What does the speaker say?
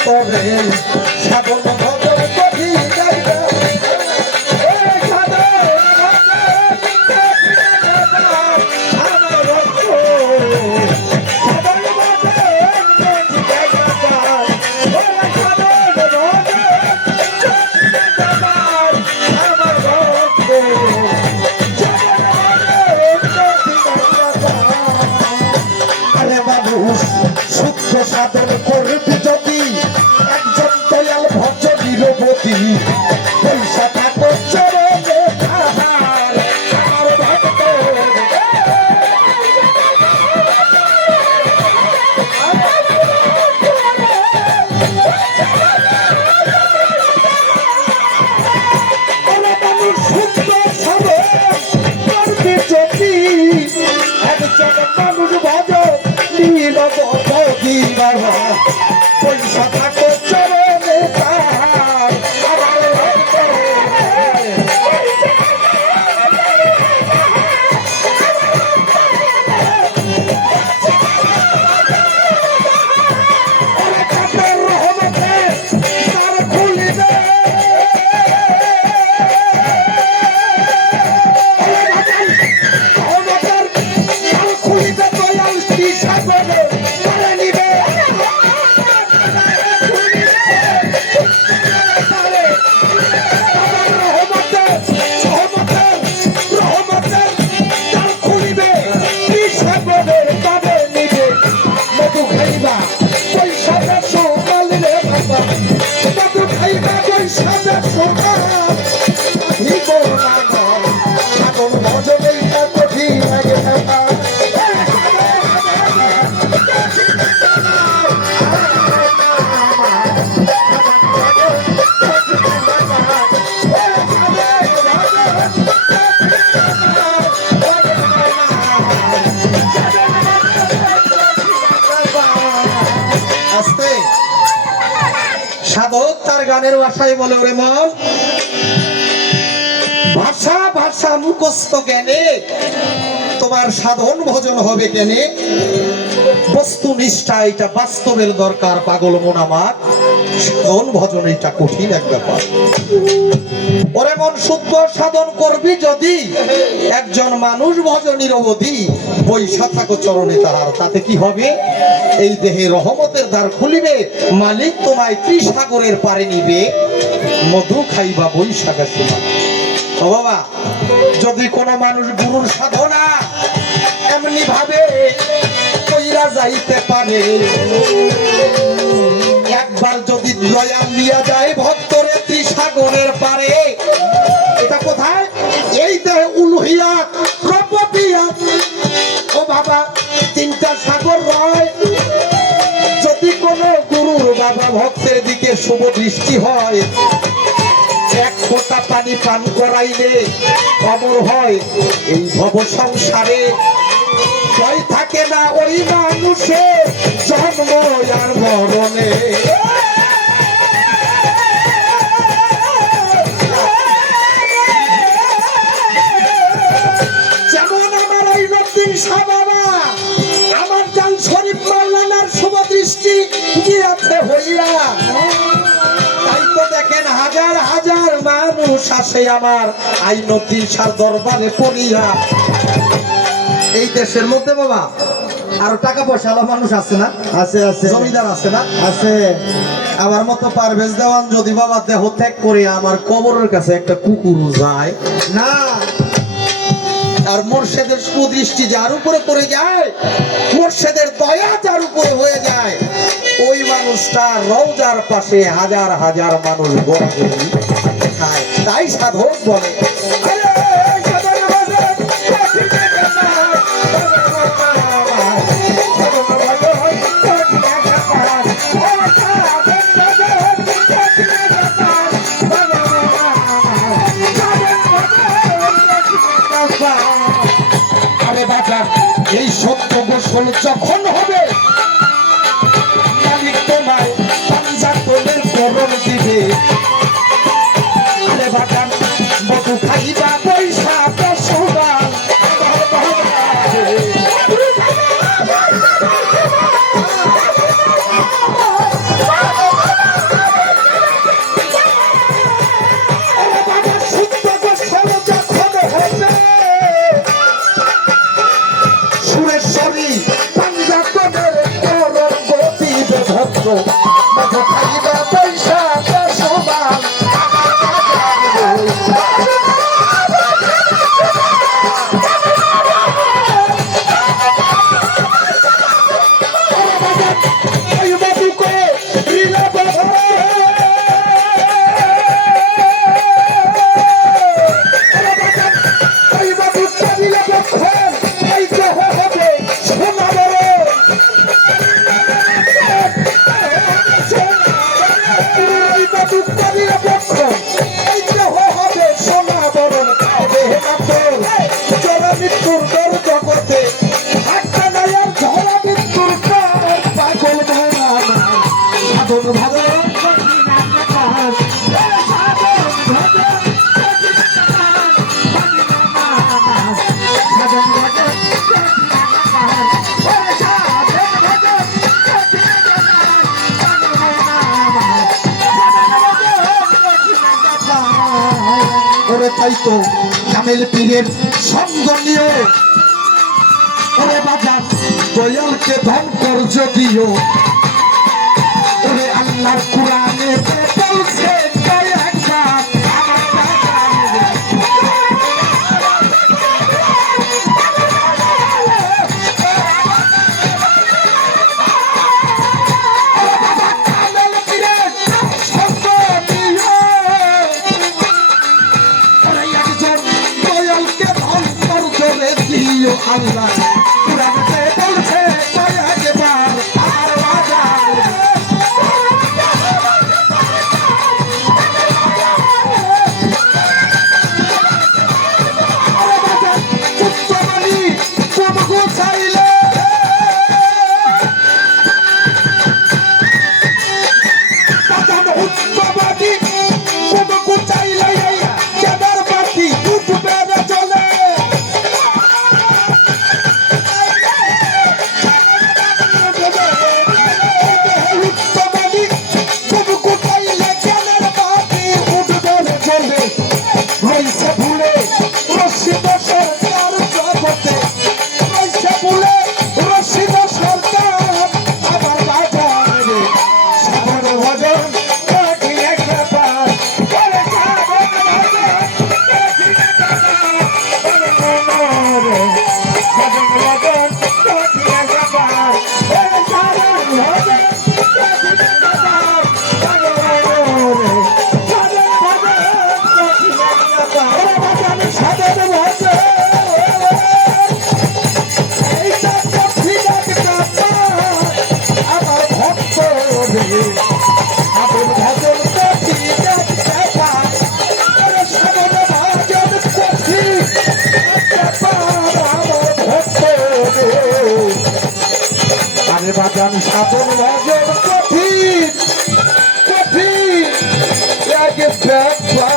তবে সাধন ভজন কঠিন জায়গা শুদ্ধ সাধন করবি যদি একজন দয়াল ভজ নিরবতী পয়সা থাকো চরণে তাহার আমার ভক্ত শুদ্ধ সাধন করবি যদি একজন মানুষ ভজ পয়সা থাকো চরণে তাহার আমার ভক্ত রহমতে তার খুলিবে খুলিবে দয়াল শ্রী সাগরে সাধক তার গানের ভাষায় বলে ওরে মন ভাষা ভাষা মুখস্থ জ্ঞানে তোমার সাধন ভজন হবে কেনে বস্তু নিষ্ঠা এটা বাস্তবের দরকার পাগল মন আমার সাধন ভজন এটা কঠিন এক ব্যাপার ওরে মন শুদ্ধ সাধন করবি যদি একজন মানুষ ভজনের অবধি বৈশা থাকো চরণে তাহার তাতে কি হবে এই দেহে রহমতের দ্বার খুলিবে মালিক তোমায় ত্রিসাগরের পারে নিবে মধু খাইবা বৈশাখা সীমা ও বাবা যদি কোনো মানুষ গুরুর সাধনা এমনি ভাবে কইরা যাইতে পারে একবার যদি দয়া নিয়া যায় ভক্তরে ত্রিসাগরের পারে এটা কোথায় এই দেহে উলুহিয়া প্রপতিয়া ও বাবা তিনটা সাগর রয় যদি কোনো গুরুর বাবা ভক্তের দিকে শুভ দৃষ্টি হয় এক ফোঁটা পানি পান করাইলে অমর হয় এই ভব সংসারে ভয় থাকে না ওই মানুষের জন্ম আর মরণে যেমন আমার এই নতুন বাবা আমার জান শরীফ মাওলানার শুভ দৃষ্টি গিয়াছে হইয়া তাই তো দেখেন হাজার হাজার মানুষ আসে আমার আইনতির সার দরবারে পড়িয়া এই দেশের মধ্যে বাবা আরো টাকা পয়সা মানুষ আছে না আছে আছে জমিদার আছে না আছে আমার মতো পারভেজ দেওয়ান যদি বাবা দেহ ত্যাগ করে আমার কবরের কাছে একটা কুকুর যায় না আর মোর্শেদের সুদৃষ্টি যার উপরে পড়ে যায় মোর্শেদের দয়া যার উপরে হয়ে যায় ওই মানুষটা রওজার পাশে হাজার হাজার মানুষ ঘোরাঘুরি খায় তাই সাধক বলে এই সত্য গোসল যখন হবে মালিক তোমায় পাঞ্জাতনের করণ দিবে আরে বাগান মধু খাইবা পয়সা দশবা সাধন ভজন কঠিন ব্যাপার সাধন ভজন কঠিন ব্যাপার সাধন ভজন ওরে তাই তো কামেল পীরের সঙ্গ নিয়ে ওরে বাজার দয়ালকে ধন কর যদিও ওরে আল্লাহর কোরআনে বলছে কয়েকবার আমার কামেল পীরের সঙ্গ নিয়ে ওরে একজন দয়ালকে ধন কর জোরে দিও আল্লাহ কোরআনে বলছে কয়েকবার আমার বাজার উত্তমানি তোমাকে চাইলে উত্তমানি তোমাকে চাইলে কেদার বাতি উঠবে না চলে উত্তমানি তোমাকে চাইলে কেদার বাতি উঠবে না চলে রইছে ভুলে রশিদ সরকার জগতে রইছে ভুলে রশিদ সরকার আবার বাজারে সাধন ভজন কঠিন ব্যাপার ওরে সাধন ভজন কঠিন ব্যাপার সাধন ভজন কঠিন ব্যাপার ওরে সাধন ভজন কঠিন ব্যাপার সাধন ভজন সাধন ভজন এইটা কঠিন ব্যাপার আমার ভক্ত রে সাধন ভজন কঠিন ব্যাপার ওরে সাধন ভজন কঠিন ব্যাপার আমার ভক্ত রে আরে বাজান সাধন ভজন কঠিন কঠিন এক ব্যাপার